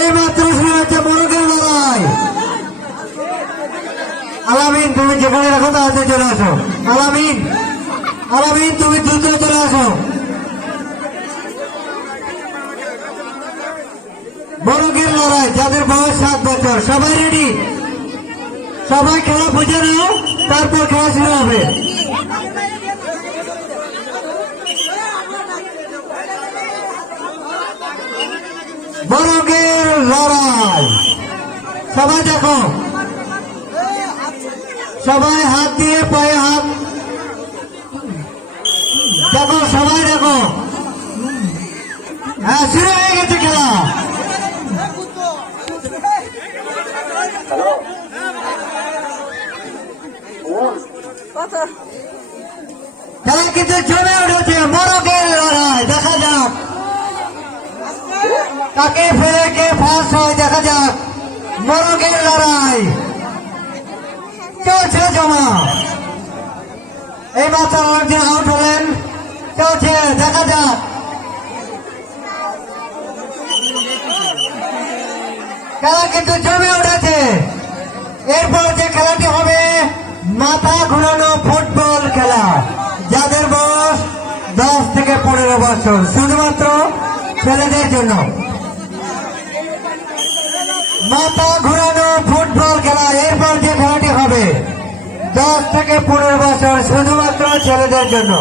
এই মাত্র শুরু হচ্ছে মোরগের লড়াই। আলামিন তুমি যেখানে রাখো তাড়াতাড়ি চলে আসো। আলামিন আলামিন তুমি দ্রুত চলে আসো। মোরগের লড়াই, যাদের বয়স 7 বছর, সবাই রেডি? সবাই খেলা বুঝে নাও, তারপর খেলা শুরু হবে। মোরগের লড়াই, সবাই দেখো, সবাই হাত দিয়ে পায়ে হাত দেখো, সবাই দেখো। হ্যাঁ, শুরু হয়ে গেছে খেলা। খেলা কিন্তু জমে উঠেছে। মোরগের লড়াই, দেখা যাক কাকে ফেলে কে ফার্স্ট হয়, দেখা যাক। মোরগের লড়াই চলছে জমা। এই মাত্র একজন আউট হলেন, চলছে, দেখা যাক। খেলা কিন্তু জমে উঠেছে। এরপর যে খেলাটি হবে মাথা ঘুরানো ফুটবল খেলা, যাদের বয়স 10 থেকে 15 বছর, শুধুমাত্র ছেলেদের জন্য। মাথা ঘুরানো ফুটবল খেলা, এরপর যে খেলাটি হবে 10 থেকে 15 বছর, শুধুমাত্র ছেলেদের জন্য।